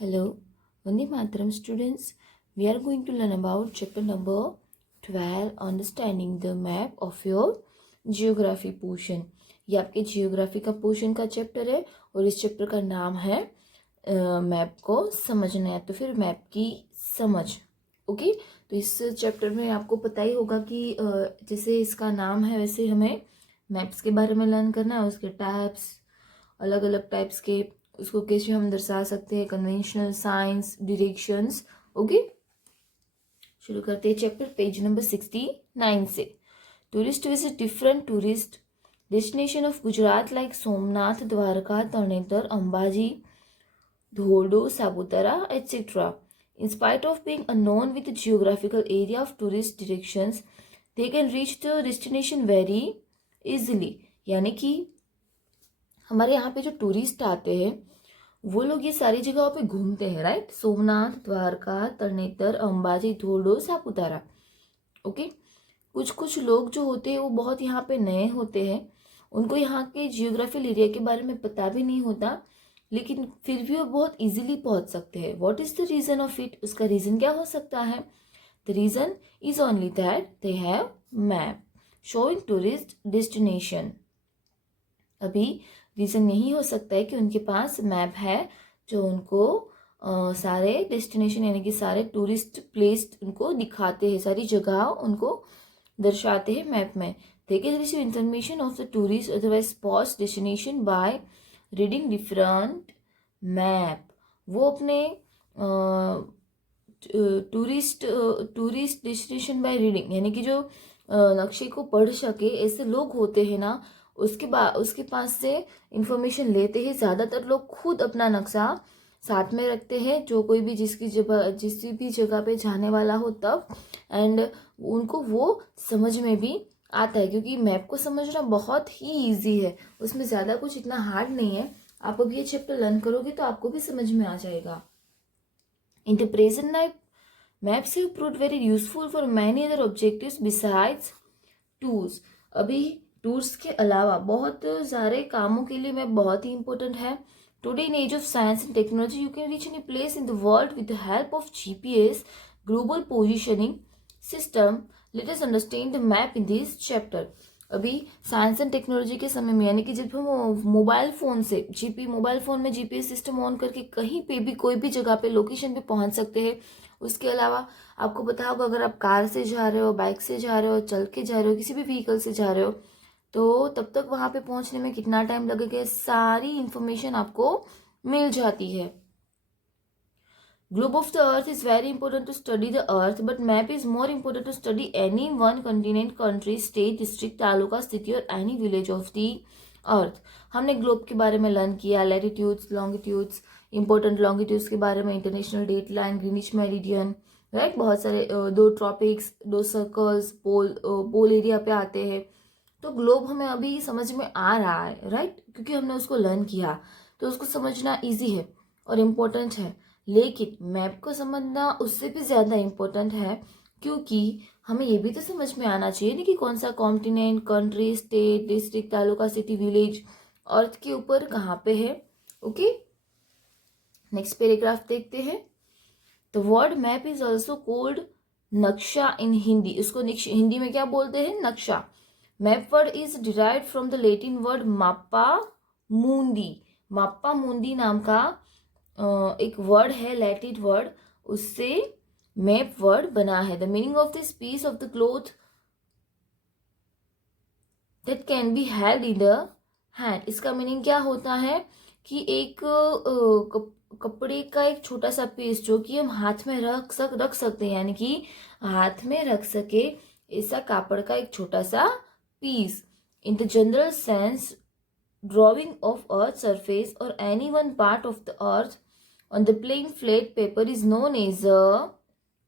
Hello, Vande Mataram students. We are going to learn about chapter number 12, understanding the map of your geography portion. ये आपके geography का portion का chapter है और इस chapter का नाम है मैप को समझना है तो फिर मैप की समझ। ओके, तो इस चैप्टर में आपको पता ही होगा कि जैसे इसका नाम है वैसे हमें मैप्स के बारे में लर्न करना है, उसके टाइप्स, अलग अलग टाइप्स के, उसको कैसे हम दर्शा सकते हैं, कन्वेंशनल, साइंस, डायरेक्शंस। ओके, शुरू करते हैं चैप्टर पेज नंबर 69 से। Tourist visit different tourist destination of Gujarat like Somnath, Dwarka, Tarnetar, Ambaji, Dhordo, Saputara, etc. In spite of being unknown with the geographical area of tourist directions, they can reach the destination very easily. यानी कि हमारे यहाँ पे जो टूरिस्ट आते हैं वो लोग ये सारी जगहों पे घूमते हैं, राइट। सोमनाथ, द्वारका, तरणेतर, अंबाजी, धोर्डो, सापुतारा। ओके, कुछ कुछ लोग जो होते हैं वो बहुत यहाँ पे नए होते हैं, उनको यहाँ के जियोग्राफिकल एरिया के बारे में पता भी नहीं होता, लेकिन फिर भी वो बहुत इजीली पहुंच सकते हैं। What is the reason of it? उसका रीजन क्या हो सकता है? The reason is only that they have map showing tourist destination. अभी रीज़न यही हो सकता है कि उनके पास मैप है जो उनको सारे डेस्टिनेशन यानी कि सारे टूरिस्ट प्लेस उनको दिखाते हैं, सारी जगह उनको दर्शाते हैं मैप में। They can receive information of the tourist otherwise spots destination by reading different map. वो अपने टूरिस्ट डेस्टिनेशन बाय रीडिंग यानी कि जो नक्शे को पढ़ सके ऐसे लोग होते हैं ना, उसके पास से इंफॉर्मेशन लेते हैं। ज़्यादातर लोग खुद अपना नक्शा साथ में रखते हैं, जो कोई भी जिस भी जगह पे जाने वाला हो तब, एंड उनको वो समझ में भी आता है, क्योंकि मैप को समझना बहुत ही इजी है, उसमें ज़्यादा कुछ इतना हार्ड नहीं है। आप अभी ये चैप्टर लर्न करोगे तो आपको भी समझ में आ जाएगा। In the present life maps have proved very useful for many other objectives besides tours. अभी टूर्स के अलावा बहुत सारे कामों के लिए मैप बहुत ही इंपॉर्टेंट है। Today in age of science and technology you can reach any place in the world with the help of GPS global positioning system. Let us understand the map in this chapter. अभी science and technology के समय में यानी कि जब हम mobile phone से mobile phone में जीपीएस सिस्टम ऑन करके कहीं पे भी कोई भी जगह पे लोकेशन पे पहुंच सकते हैं। उसके अलावा आपको पता होगा, अगर आप कार से जा रहे हो, बाइक से जा रहे हो, चल के जा रहे हो, किसी भी व्हीकल से जा रहे हो, तो तब तक वहां पे पहुंचने में कितना टाइम लगेगा, सारी इंफॉर्मेशन आपको मिल जाती है। Globe of the earth is very important to study the earth, but map is more important to study any one continent, country, state, district, taluka, city और any village of the earth. हमने globe के बारे में learn किया, latitudes, longitudes, important longitudes के बारे में, international date line, Greenwich meridian, right. बहुत सारे दो ट्रॉपिक्स, दो सर्कल्स, पोल एरिया पे आते हैं। तो ग्लोब हमें अभी समझ में आ रहा है, राइट, क्योंकि हमने उसको लर्न किया, तो उसको समझना इजी है और इम्पोर्टेंट है। लेकिन मैप को समझना उससे भी ज़्यादा इम्पोर्टेंट है, क्योंकि हमें ये भी तो समझ में आना चाहिए ना कि कौन सा continent, country, state, district, taluka, city, village earth के ऊपर कहाँ पे है। ओके, नेक्स्ट पैराग्राफ देखते हैं। The word map is also called नक्शा इन हिंदी। इसको हिंदी में क्या बोलते हैं? नक्शा। Map word is derived from the Latin word mappa mundi. Mappa mundi नाम का एक वर्ड है, लैटिन वर्ड, उससे मैप वर्ड बना है। The meaning of this piece of the cloth that can be held in the hand. इसका meaning क्या होता है कि एक कपड़े का एक छोटा सा पीस जो कि हम हाथ में रख सकते हैं, यानी कि हाथ में रख सके ऐसा कापड़ का एक छोटा सा piece. In the general sense, drawing of earth surface और any one part of the earth on the plain flat paper is known as a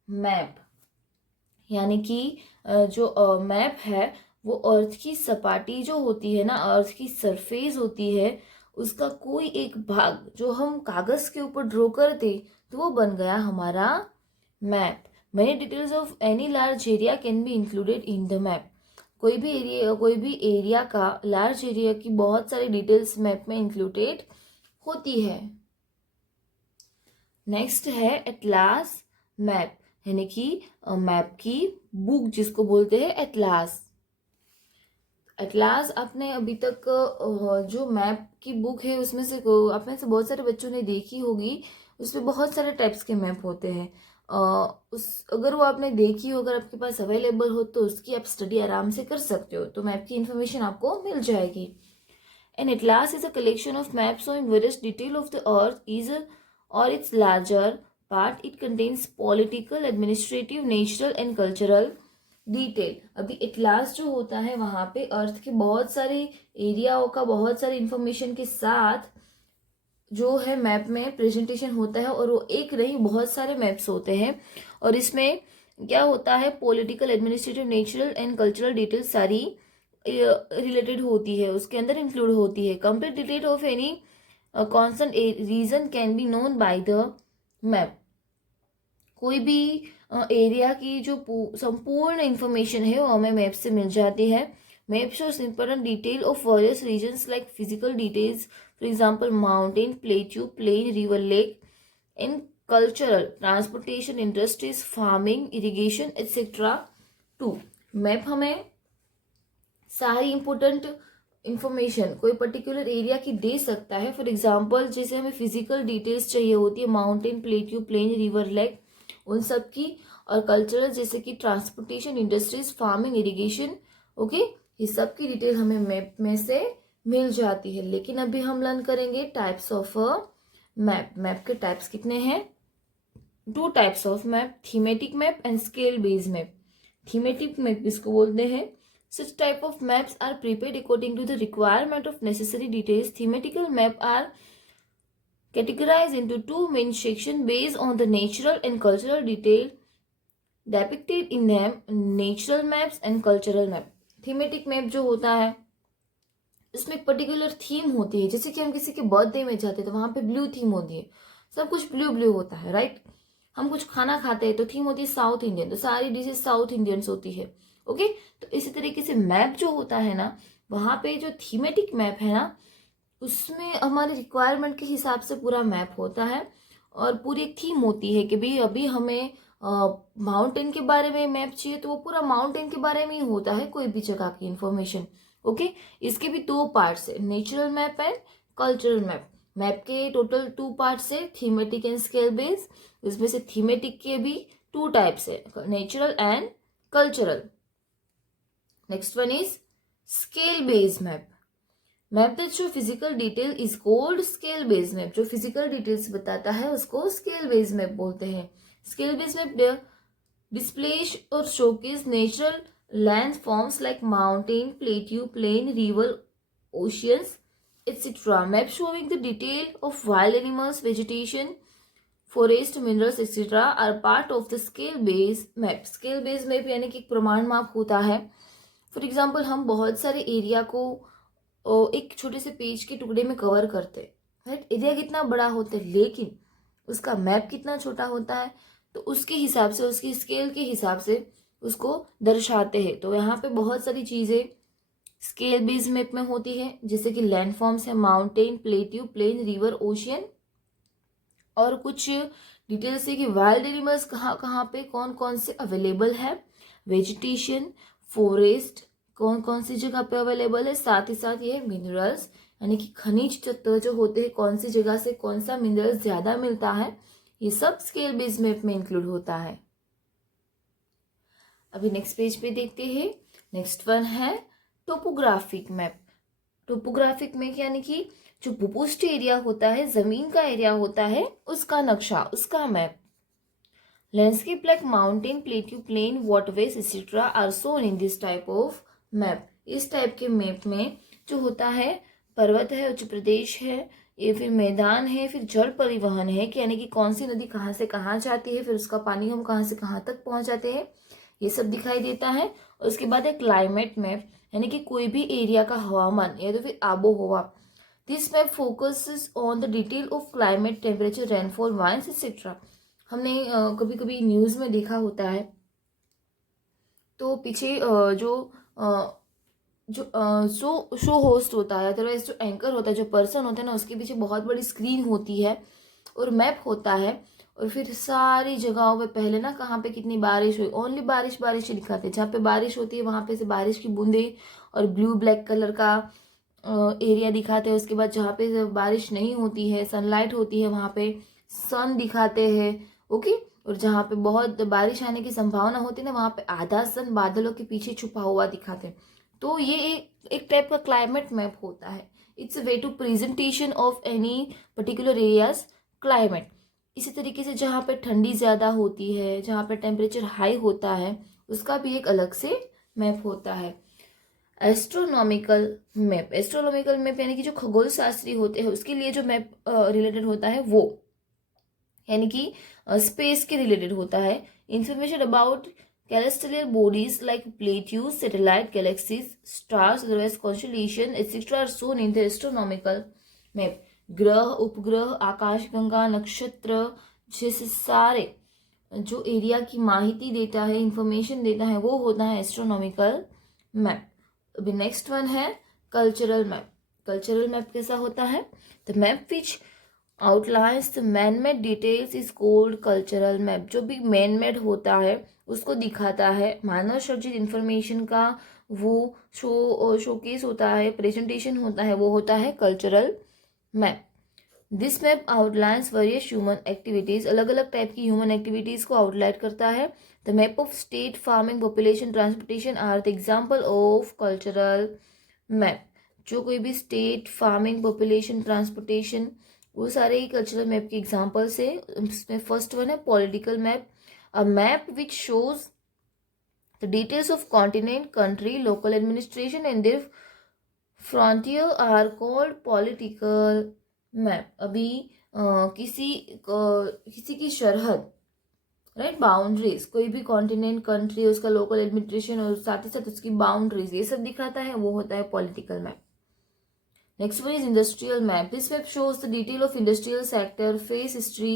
map. यानी कि जो मैप है वो अर्थ की सपाटी जो होती है ना, अर्थ की सरफेस होती है, उसका कोई एक भाग जो हम कागज के ऊपर ड्रॉ करते तो वो बन गया हमारा map. Many details of any large area can be included in the map. कोई भी एरिया का, लार्ज एरिया की बहुत सारी डिटेल्स मैप में इंक्लूडेड होती है। नेक्स्ट है एटलास मैप, यानी कि मैप की बुक जिसको बोलते हैं एटलास। एटलास आपने अभी तक जो मैप की बुक है उसमें से आप में से बहुत सारे बच्चों ने देखी होगी, उसमें बहुत सारे टाइप्स के मैप होते हैं। अ, उस अगर वो आपने देखी हो, अगर आपके पास अवेलेबल हो तो उसकी आप स्टडी आराम से कर सकते हो, तो मैप की इन्फॉर्मेशन आपको मिल जाएगी। An atlas is a collection of maps showing various detail of the earth is or its larger part. It contains political, administrative, natural and cultural detail. अभी एटलास जो होता है वहां पे अर्थ के बहुत सारे एरियाओं का बहुत सारे इंफॉर्मेशन के साथ जो है मैप में प्रेजेंटेशन होता है, और वो एक नहीं बहुत सारे मैप्स होते हैं। और इसमें क्या होता है, political, administrative, natural and cultural detail सारी रिलेटेड होती है, उसके अंदर इंक्लूड होती है। Complete detail of any constant region can be known by the map. कोई भी एरिया की जो संपूर्ण इंफॉर्मेशन है वो हमें मैप से मिल जाती है। Map shows important detail of various regions like physical details, for example mountain, plateau, plain, river, lake, and cultural, transportation, industries, farming, irrigation etcetera too. Map हमें सारी इंपॉर्टेंट इंफॉर्मेशन कोई पर्टिकुलर एरिया की दे सकता है। फॉर एग्जांपल जैसे हमें physical details चाहिए होती है, mountain, plateau, plain, river, lake, उन सब की। और कल्चरल जैसे कि transportation, industries, farming, irrigation, okay, ये सब की डिटेल हमें मैप में से मिल जाती है। लेकिन अभी हम लर्न करेंगे टाइप्स ऑफ मैप। मैप के टाइप्स कितने हैं? 2 types of map, thematic map and scale based map. Thematic map इसको बोलते हैं। Such type of maps are prepared according to the requirement of necessary details. Thematical map are categorized into 2 main sections based on the natural and cultural detail depicted in them, natural maps and cultural map. Thematic map जो होता है इसमें एक particular theme होती है, जैसे कि हम किसी के बर्थडे में जाते हैं तो वहां पे ब्लू थीम होती है, सब कुछ ब्लू ब्लू होता है, राइट। हम कुछ खाना खाते हैं तो थीम होती है साउथ इंडियन, तो सारी डिशेज साउथ इंडियंस होती है, ओके। तो इसी तरीके से मैप जो होता है ना, वहां पे जो थीमेटिक मैप है ना, उसमें हमारे रिक्वायरमेंट के हिसाब से पूरा मैप होता है, और पूरी एक थीम होती है कि भाई अभी हमें माउंटेन के बारे में मैप चाहिए तो वो पूरा माउंटेन के बारे में ही होता है, कोई भी जगह की इंफॉर्मेशन, ओके। इसके भी 2 पार्ट्स है, natural map and cultural map. Map के टोटल 2 पार्ट्स है, थीमेटिक एंड स्केल बेस्ड। इसमें से थीमेटिक के भी 2 टाइप्स है, natural and cultural. Next one is scale based map. Map that show physical detail is called scale based map. जो physical details बताता है उसको स्केल बेस्ड मैप बोलते हैं। स्केल बेस्ड मैप डिस्प्लेस और showcase natural landforms like mountain, plateau, plain, river, oceans, etc. Map showing the detail of wild animals, vegetation, forest, minerals, etc. are part of the scale-based map. Scale-based map यानी कि एक प्रमाण माप होता है। For example हम बहुत सारे एरिया को एक छोटे से पेज के टुकड़े में कवर करते हैं, राइट। एरिया कितना बड़ा होता है लेकिन उसका मैप कितना छोटा होता है, तो उसके हिसाब से, उसकी स्केल के हिसाब से उसको दर्शाते हैं। तो यहाँ पे बहुत सारी चीजें स्केल बेस्ड मैप में होती है, जैसे कि लैंडफॉर्म्स है, mountain, plateau, plain, river, ocean, और कुछ डिटेल्स है कि वाइल्ड एनिमल्स कहाँ कहाँ पे कौन कौन से अवेलेबल है, वेजिटेशन, फॉरेस्ट कौन कौन सी जगह पे अवेलेबल है, साथ ही साथ ये मिनरल्स यानी कि खनिज तत्व जो होते हैं, कौन सी जगह से कौन सा मिनरल्स ज्यादा मिलता है, ये सब स्केल बेस्ड मैप में इंक्लूड होता है। अभी नेक्स्ट पेज पे देखते हैं। नेक्स्ट वन है टोपोग्राफिक मैप। टोपोग्राफिक में यानी कि जो भूपृष्ठ एरिया होता है, जमीन का एरिया होता है, उसका नक्शा, उसका map. Landscape like mountain, plateau, plain, waterways etcetera are shown in this type of map. इस टाइप के मैप में जो होता है पर्वत है, उच्च प्रदेश है, ये फिर मैदान है, फिर जल परिवहन है कि यानी कि कौन सी नदी कहाँ से कहाँ जाती है, फिर उसका पानी हम कहाँ से कहाँ तक पहुंच जाते हैं, ये सब दिखाई देता है। और उसके बाद है क्लाइमेट मैप, यानी कि कोई भी एरिया का हवामान या तो फिर आबो हवा। This map focuses on the detail of climate, temperature, rainfall, winds etcetera. हमने कभी कभी न्यूज में देखा होता है, तो पीछे जो शो होस्ट होता है, अदरवाइज जो एंकर होता है, जो पर्सन होता है ना, उसके पीछे बहुत बड़ी स्क्रीन होती है और मैप होता है, और फिर सारी जगहों पे पहले ना कहाँ पे कितनी बारिश हुई, ओनली बारिश बारिश ही दिखाते हैं। जहाँ पे बारिश होती है वहाँ पे से बारिश की बूंदे और ब्लू ब्लैक कलर का एरिया दिखाते हैं। उसके बाद जहाँ पे बारिश नहीं होती है, सनलाइट होती है, वहाँ पे सन दिखाते हैं। ओके। और जहाँ पे बहुत बारिश आने की संभावना होती है ना, वहाँ पे आधा सन बादलों के पीछे छुपा हुआ दिखाते हैं। तो ये एक टाइप का क्लाइमेट मैप होता है। It's a way to presentation of any particular area's climate. इसी तरीके से जहाँ पे ठंडी ज़्यादा होती है, जहाँ पे टेम्परेचर हाई होता है, उसका भी एक अलग से मैप होता है। एस्ट्रोनॉमिकल मैप, एस्ट्रोनॉमिकल मैप यानी कि जो खगोल शास्त्री होते हैं उसके लिए जो मैप रिलेटेड होता है वो यानी कि स्पेस के रिलेटेड होता है। Information about celestial bodies like plateaus, satellite galaxies, stars, otherwise constellation, etc. are shown in the astronomical map. ग्रह, उपग्रह, आकाशगंगा, नक्षत्र जैसे सारे जो एरिया की माहिती देता है, इंफॉर्मेशन देता है, वो होता है एस्ट्रोनॉमिकल मैप। अभी नेक्स्ट वन है कल्चरल मैप। कल्चरल मैप कैसा होता है? The map which outlines the man made details is cold cultural map. जो भी मैन मेड होता है उसको दिखाता है, मानव सृजित इंफॉर्मेशन का वो शोकेस होता है, प्रेजेंटेशन होता है, वो होता है cultural map. This map outlines various human activities, अलग अलग टाइप की ह्यूमन एक्टिविटीज को आउटलाइन करता है। The map of state, farming, population, transportation are the example of cultural map. जो कोई भी स्टेट, फार्मिंग, पॉपुलेशन, ट्रांसपोर्टेशन, वो सारे ही कल्चरल मैप के एग्जाम्पल्स है। इसमें फर्स्ट वन है political map, a map which shows the details of continent, country, local administration and their frontier are called political map. अभी किसी की सरहद, राइट, बाउंड्रीज, कोई भी कॉन्टिनेंट, कंट्री, उसका लोकल एडमिनिस्ट्रेशन और साथ ही साथ उसकी बाउंड्रीज, ये सब दिखाता है, वो होता है political map. Next one is industrial map. This map shows the detail of industrial sector, face history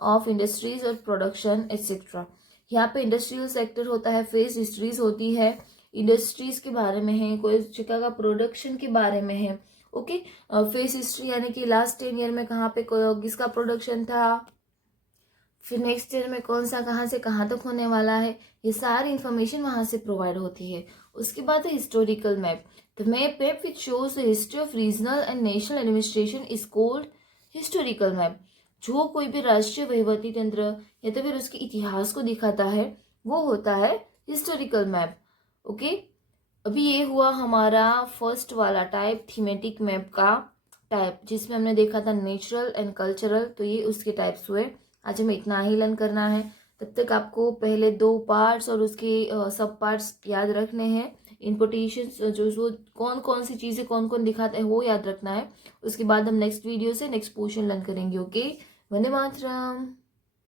of industries और production etc. यहाँ पे इंडस्ट्रियल सेक्टर होता है, फेस हिस्ट्रीज होती है, इंडस्ट्रीज के बारे में है, कोई जगह का प्रोडक्शन के बारे में है। ओके। फेस हिस्ट्री यानी कि लास्ट 10 ईयर में कहाँ पे किसका प्रोडक्शन था, फिर नेक्स्ट ईयर में कौन सा कहाँ से कहाँ तक होने वाला है, ये सारी इंफॉर्मेशन वहाँ से प्रोवाइड होती है। उसके बाद है historical map. The map which shows the history of regional and national administration is called historical map. जो कोई भी राष्ट्रीय वहीवटी तंत्र या तो फिर उसके इतिहास को दिखाता है, वो होता है हिस्टोरिकल मैप। ओके। अभी ये हुआ हमारा फर्स्ट वाला टाइप, थीमेटिक मैप का टाइप, जिसमें हमने देखा था नेचुरल एंड कल्चरल, तो ये उसके टाइप्स हुए। आज हमें इतना ही लर्न करना है। तब तक आपको पहले 2 पार्ट्स और उसके सब पार्ट्स याद रखने हैं। इम्पोर्टेशंस जो कौन कौन सी चीज़ें कौन कौन दिखाते हैं वो याद रखना है। उसके बाद हम नेक्स्ट वीडियो से नेक्स्ट पोर्शन लर्न करेंगे। ओके, वंदे मातरम।